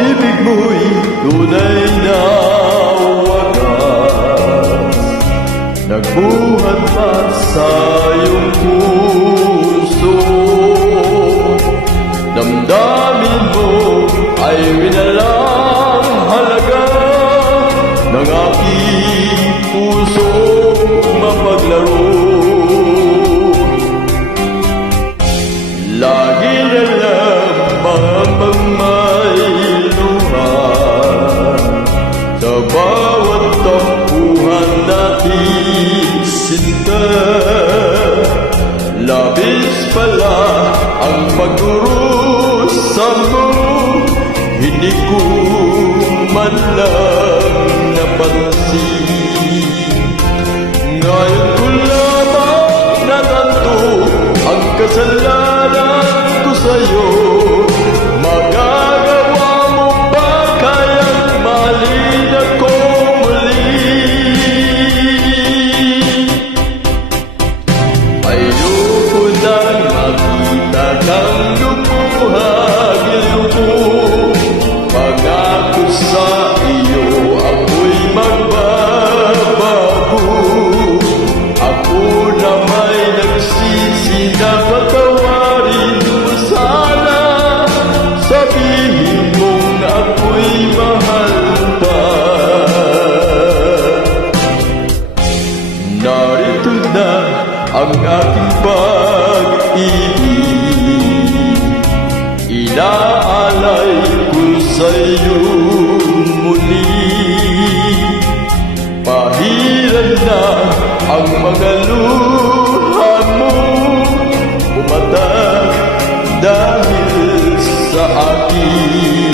pag-ibig mo'y tunay na wagas, nagbuhat pa sa iyong puso. Damdamin mo ay winalang halaga ng aking puso mapaglaro. Lagi na lamang may luha sa bawat tampuhan nating sinta. Labis pala ang pagdurusa mo, hindi ko man lang napansin. Ngayon ko lamang natanto ang kasalanan ko sa'yo. Magagawa mo ba kayang mahalin ako muli? Ayoko nang makita kang lumuhag ilubog. Pangako sa iyo ako'y magbabago. Ako na may nagsisi na patawarin mo sana. Sabihin mong ako'y mahal pa. Narito na ang aking pag-ibig, inaalay ko sa'yo muli. Pahiran na ang mga luha mo, umatak dahil sa akin.